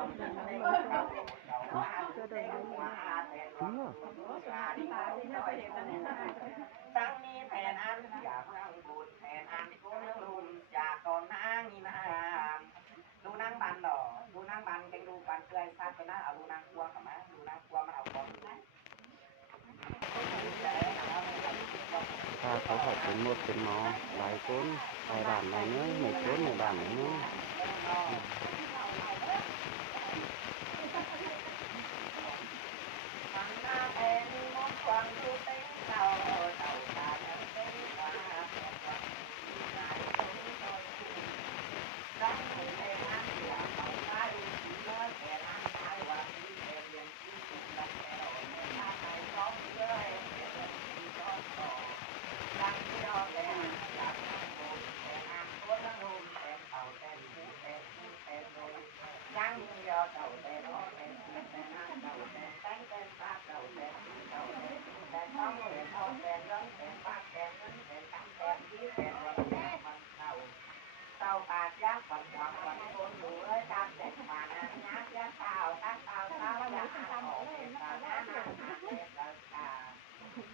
ตั้งนี้แทนอันอยากนั่งบุญแทนอันกูนั่งรุมจากก่อนนางนี่นางดูนางบันดอกดูนางบันแกงดูบันเกลือซัดไปนะเอาดูนางกลัวกับมาดูนางกลัวมันเอาความถ้าเขาhọcเป็นmộtเป็นmò lại cuốn vài bản này nữa một cuốn này bản này nữa tàu bạc giác phần hoặc phần con đủ ơi tam đẹp mà nhát giác tàu các tàu tàu là ăn ổn tàu nhát cả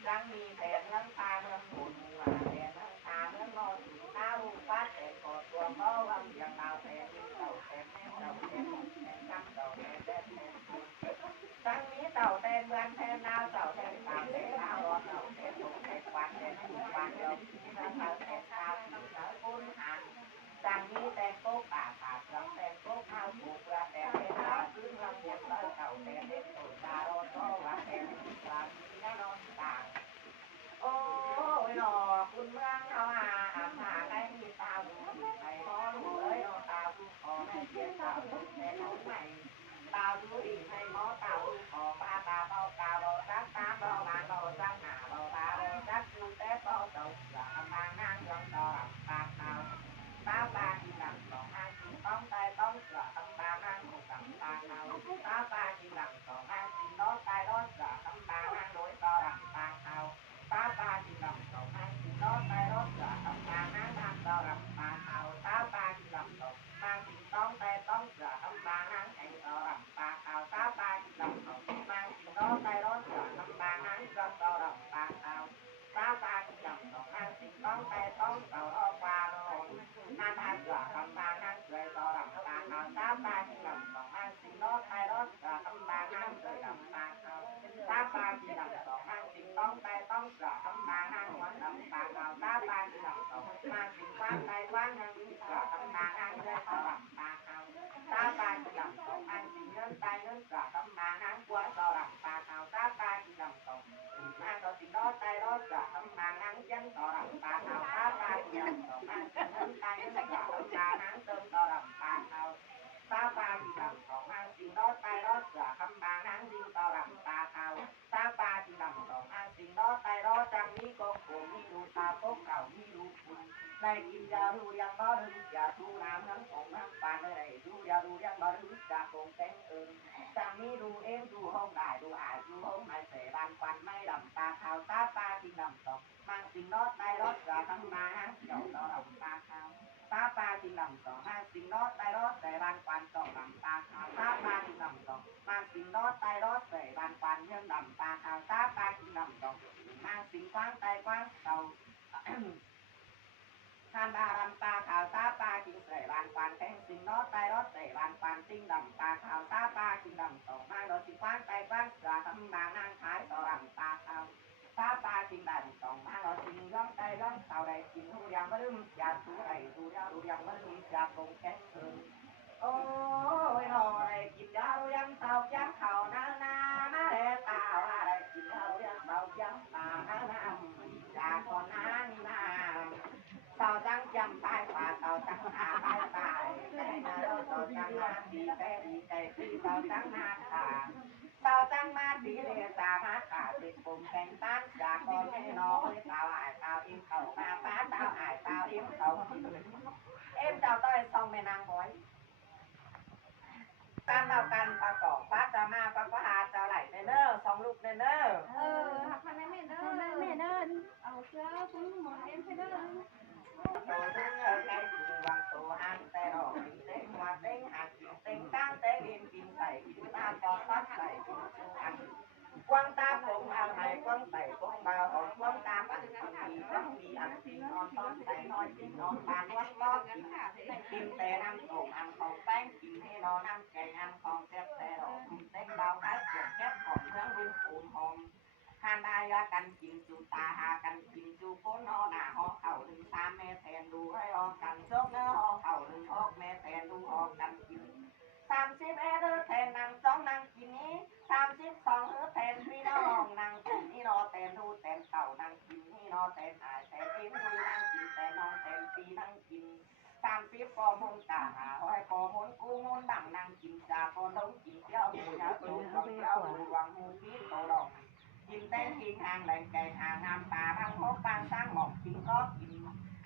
răng mi đèn lăng ta lăng buồn mùa đèn lăng ta lăng ngon tao phát đèn cột tua mơ âm giờ tàu đèn tàu đèn cắm tàu đèn răng mi tàu đèn răng thêm nào tàu đèn tàu đèn nào tàu đèn cũng đèn quạt dòng tàu đèn tàu ở côn hàng sangนี้แต่งโต๊ะป่าขาดรังแต่งโต๊ะข้าวผูกระแต่งเป็นข้าวพื้นลำเลียงแล้วเก่าแต่เด็กตุ่นตาโรนก็ว่าแต่กลางที่น่านอนต่างโอ้ยหนอคุณเมืองเขาอาบน้ำได้มีตาบุญไปมองดูเลยเอาตาบุญขอแม่เทียนตาบุญแม่น้องใหม่ตาบุญอิ่งให้หมอตาบุญขอป้าตาเบาตาเบารักตาเบาบานเบาจังหน้าเบาตาเบาจักจูแต่เบาเต่าหลังบางนั่งยังต่อปากเต่าตาปาที่หลังสองห้าสี่ต้องใจต้องเสือต้องตานั่งหกกับตาเนาตาปาที่หลังสองห้าสี่ล้อตายล้อเสือต้องตานั่งโดยต่อหลังตาเนาตาปาที่หลังสองห้าสี่ล้อตายล้อเสือต้องตานั่งทำต่อหลังตาเนาตาปาที่หลังสองห้าสี่ต้องใจต้องเสือต้องตานั่งแข่งต่อหลังตาเนาตาปาที่หลังสองห้าสี่ล้อตายล้อเสือต้องตานั่งจำต่อหลังตาเนาตาปาที่หลังสองห้าสี่ต้องใจต้องเสือรอปาโนนาทานเสือคำบางนั่งเฉยต่อหลังตาเขาตาปาที่หลังสองห้าสี่ล้อไทยรถเสือคำบางนั่งเฉยหลังตาเขาตาปาที่หลังสองห้าสี่ต้องใจต้องเสือคำบางนั่งหัวหลังตาเขาตาปาที่หลังสองห้าสี่กว้างใจกว้างยังมีเสือคำบางนั่งเฉยต่อหลังตาเขาตาปาที่หลังสองห้าสี่เงินใจเงินเสือคำบางนั่งกว้างต่อหลังตาเขาตาปาที่หลังสองห้าต่อสี่ล้อไทยรถเสือคำบางนั่งยันต่อหลังตาเขาตาปาที่หลังสองห้าสี่เงินใจเงินเสือคำบางนั่งเติมต่อหลังตาเขาตาปาที่หลังสองห้าสี่ล้อไทยรถเสือคำบางนั่งยิงต่อหลังตาเขาตาปาที่หลังสองห้าสี่ล้อไทยรถจังนี้ก็คงมีดูตาพวกเรามีดูคุณได้กินยาดูยังบ่รู้ยาดูน้ำน้ำของน้ำปานได้ดูยาดูยังบ่รู้จากคงแต่งจังนี้ดูเอ็มดูห้องได้ดูอายดูห้องไม่เสบานควันไม่ดำตาเขาตาปาที่หลังสองมังสิงล้อไทยรถเสือคำบางนั่งเจ้าต่อหลังตาเขาตาปาที่หลังสองห้าสิงล้อไตล้อใส่บานควันสองหลังตาขาวตาปาที่หลังสองมาสิงล้อไตล้อใส่บานควันยังดำตาขาวตาปาที่หลังสองมาสิงกว้างไตกว้างเก่าท่านบารำตาขาวตาปาจิงใส่บานควันแทงสิงล้อไตล้อใส่บานควันจิงดำตาขาวตาปาจิงดำสองมาโดยสิงกว้างไตกว้างเสือคำบางนางขายต่อหลังตาขาวตาปาจิงดำสองมาโดยสิงย้อมไตย้อมเต่าได้กินทุยังไม่ลืมอยากดูไอ้ดูยาดูยังไม่ลืมอยากคงแข็งโอ้ยหน่อยกินยาดูยังเต่ายักเข่านานามาเด้ตาว่าได้กินยาดูยังเต่ายักตานานาจากก่อนหน้านี่นาเต่าจังจำตายกว่าเต่าจังหาตายตายแต่เมื่อเต่าจังมาดีแต่ดีใจที่เต่าจังมาขาเต่าจังมาดีเลยตามาขาติดปุ่มแข่งตันจากก่อนไม่น้อยเต่าอายเต่าอิ่มเต่ามาป้าเต่าอายเต่าอิ่มเต่าเอ็มเต่าต้อยซองแม่นางบอยตามเอากันประกอบฟ้าจะมาประกอบหาจะไหลเนอสองลูกเนอหักพันแม่เด้อแม่เด้อเอาเสื้อคุณหมอนเอ็มให้เด้อตัวถึงไงคุณวางตัวหันแต่ดอกกินเต็งหัวเต็งหักกินเต็งตั้งเต็งอินกิน ก็ซัดใส่อันกวางตาผมเอาไหนกวางใส่กวางเบาของกวางตาอันดีอันดีนอนตอนใส่น้อยกินนอนบานวัดล้อกินแต่น้ำส้มอันของแป้งกินให้นอนน้ำแกงอันของแซ่บแต่เราเต็มเบาไอ้เจ็บแคบของเรื่องรุ่งปูนหอมทานได้ยากันกินจูตาหากันกินจูโคนนอหน้าหอเข่าหนึ่งตามแม่แทนดูให้ออกกันโชคเนื้อหอเข่าหนึ่งออกแม่แทนดูออกกันกิน30 แทนนางสองนางกินนี้32แทนพี่น้องนางกินนี่นอแทนดูแทนเต่านางกินนี่นอแทนอายแทนกินดูนางกินแต่น้องแทนปีนางกิน30ปอมุนตาหาห้อยปอมุนกูมุนดังนางกินจากอนต้องกินเจ้าหมูยาตูดองเจ้าหมูวังหมูพีโตดองกินแตงกินหางแหลงไก่หางงามตาทั้งหกปางสร้างหมอกกินก็กิน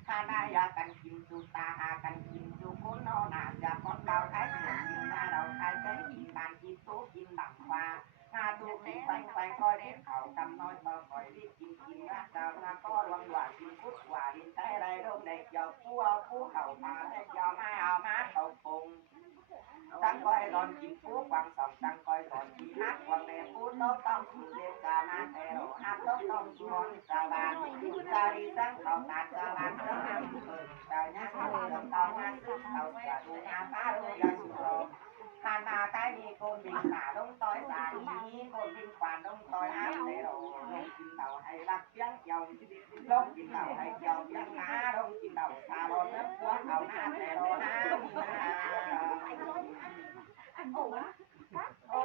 ทานายากันกินจูตาหากันกินจูคุ้นนอหนาจากคนเราไทยกินหน้าเราไทยใจกินบานกินตู้กินดังฟ้าหน้าตู้กินแปงคอยเด็ดเขากำน้อยต่อคอยรีบกินรักเจ้าหน้าก็รวงหวานกินพุทธหวานดินใต้ไรร่มเด็กยอผู้เขาพาเด็กยอมาเอามาเขาคงตั้งคอยรอนกินผู้วางสองตั้งคอยรอนกินฮักวางแม่ผู้ต้องคือเรียกกามาแต่เราฮักต้องชวนชาวบ้านชาวดีตั้งเขาตัดชาวบ้านเรื่องน้ำเปิดชาวนาเขาเรื่องเตาหน้าซึ่งเขาจะดูน้ำฟ้าดูยาสุโรทานนาใต้มีโกนบินหาลงต้อยสานี้โกนบินขวานลงต้อยอาแต่เราลงกินเต่าให้รักเพียงเจ้าลงกินเต่าให้เจ้าเพียงหาลงกินเต่าชาลอนเนื้อหัวเขาหน้าแต่เราหน้าโอ้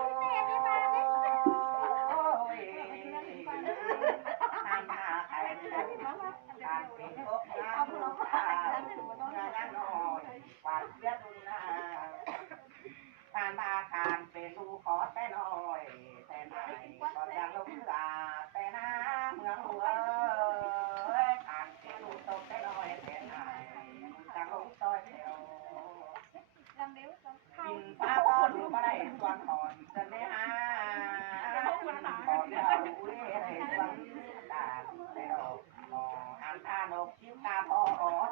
ยทานนาใครทานเป็นพวกน้ำลูกตาน้อยหวานเพี้ยนนาทานนาทานเป็นลูกขอแต่น้อยแต่นายก็ยังลงลาแต่น้าเมืองหัวทานเป็นลูกตกแต่น้อยแต่นายจังลงซอยเดียวกินฟ้าก็ดูมาได้ส่วนหอนจะไม่หาขอเดียวอุ้ยได้ส่วนดาแต่ดอกอันท่านกชิมตาพอ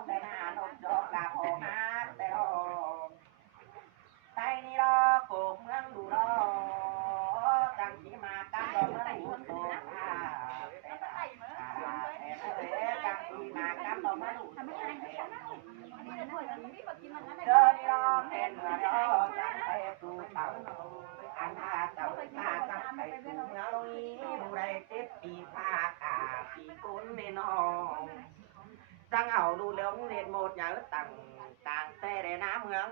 แต่หน้านกจอกกาพอมาแต่ดอกไทยนี่รอโกเมืองดูรอจังสีมากันดอกเมืองดูโตแต่ดาแต่จังสีมากันดอกเมืองดูเจอนี่รอเป็นเมืองรอจังไปตูเต่าอันท่าเจ้าท่าจังไปตูเมืองลุยดูได้7 ปีพากาปีกุนนี่น้องจังเอาดูเลี้ยงเด็ดหมดnhớ tặng càng xe để ná mướn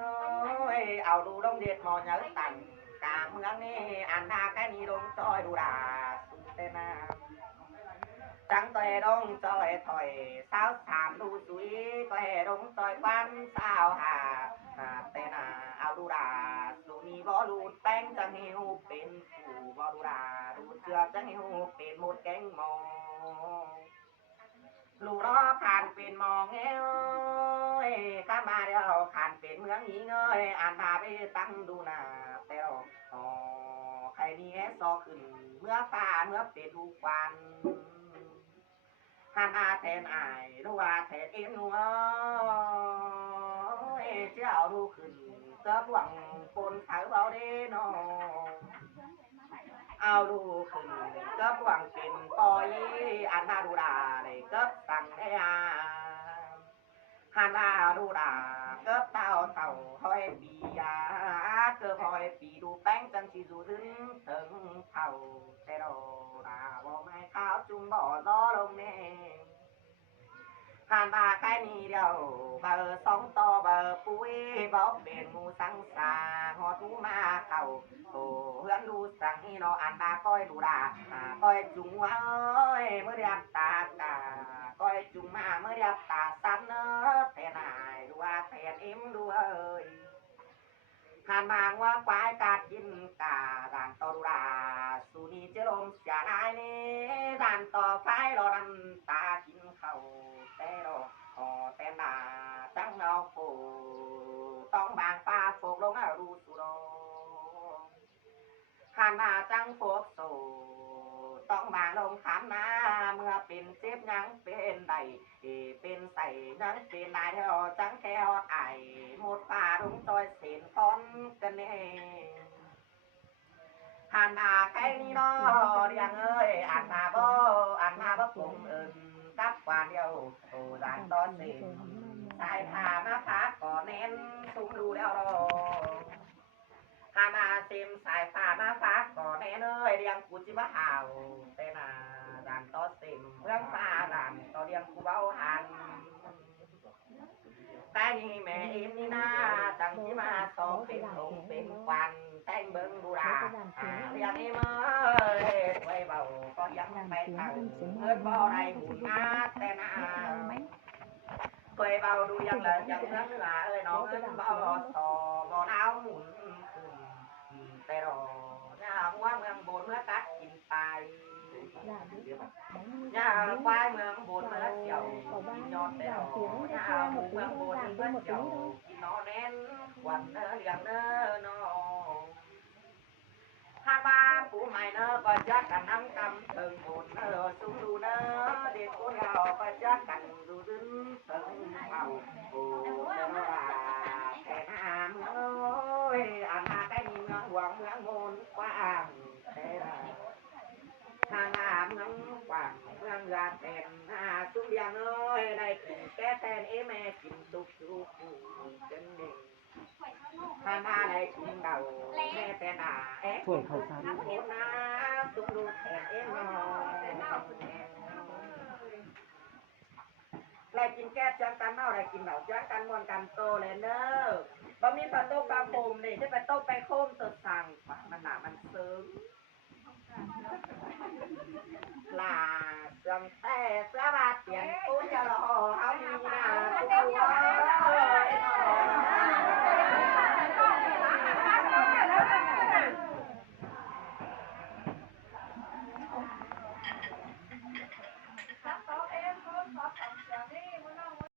ơi ao đủ đông điệt mò nhớ tặng càng mướn đi ăn tha cái ni đông soi đủ đà tên na trắng tòe đông soi thổi sao sàm đủ suy tòe đông soi quan sao hà tên na ao đủ đà đủ ni võ đủ bánh chẳng hiu bên phủ võ đủ đà đủ chưa chẳng hiu bên một cánh mòลูรอขานเป็นมองเอ้ยข้ามาเดี๋ยวขานเป็นเมืองนี้เงยอ่านพาไปตั้งดูนาแต่เราใครนี้ซอขึ้นเมื่อฟ้าเมื่อเป็นลูกวันหันอาแทนอายรู้ว่าแทนเอ็นหัวเจ้าดูขึ้นเจ้าหวังปนเขาเบาเด้นอเอาดูขึ้นก็หวังเป็นปอยอันนาดูดาเลยก็สั่งให้ฮันนาดูดาก็เต่าห้อยปีก็ห้อยปีดูแป้งจังสีดูถึงเท่าแต่เราบ่ไม่ข้าวจุ่มบ่อล้อลงเน่หันมาแค่นี้เดียวเบอร์2ต่อเบอร์ปุ้ยบอกเป็นมูสังสาหอดหูมาเข้าโอ้เพื่อนดูสั่งให้นออ่านตาก้อยดูดาก้อยจุงว่าเอ้ยเมื่อเรียบตากาก้อยจุงมาเมื่อเรียบตาสั้นเนอแต่นายดูว่าแทนเอ็มดูเอ้ยหันมาว่าควายกากินกาด่านต่อดูดาสุนีเจริญเสียนายนี่ด่านต่อไฟรอดันตากินเขาแต่รอแต่หนาจังเอาโฟต้องบางฟ้าโฟกลงรูสุโรหันมาจังโฟกโซต้องบางลงขันนาเมื่อเป็นเจ็บยังเป็นใดเป็นใส่ยังเป็นนายเท่าจังแค่ไอหมดป่าลงจอยเส้นคอนกันเอง หันมาใครนี่น้อเรียงเอ้ยอ่านมาบ่กลมเอิญกับกว่าเดียวโตดานต้อเสียงสายผ่ามาพักก่อเน้นสูงดูแล้วรอหามาเต็มสายผ่ามาพักก่อเน้นเอ้ยเรียงกูจิมาห่าวเตนาดานต้อเสียงเรื่องฟ้าดานต่อเรียงกูเบาหันแต่นี่แม่เอ็มนี่นาตั้งที่มาสองเป็นองค์เป็นควันแต่งเบิ้งดูดาเรียงเอ็มเอ้ยไว้เบาก็ยังไปทางเงินบ่ได้หมุนมาแต่นาไว้เบาดูยังเลยยังเงินหลาเอ้ยน้องเงินบ่ต่อบ่หนาวหมุนขึ้นแต่รอเนี่ยหัวเมืองโบนเมื่อกัดกินไปnhà quay mường bồn mà lát dầu nhọt để đỏ nhà mường bồn thì lát dầu nó đen quần liền nó hai ba phụ mày nó có chắc cả năm cầm từng bồn nó xuống đu nó để con gạo có chắc cả dù dưng từng màu nó là cái nam ơi ăn cái gì mường hoàng mường bồn quang thế là hàng ngắm quảng มืองยาแทนทุกอย่างเอ้ยได้กินแก้แทนแม่กินตุกจนเด็กได้กินเดาแม่แต่ด่าส่วนเขาสามคนนะตุกดูแทนน้อยได้กินแก้จังกันเมาได้กินเดาจังกันมวนกันโตเลยเนอะบ่มีปลาโต๊ะปลาโคมนี่ที่ไปโต๊ะไปโคมสดสั่งมันหนามันซึ้งlà dòng xe sẽ ba tiền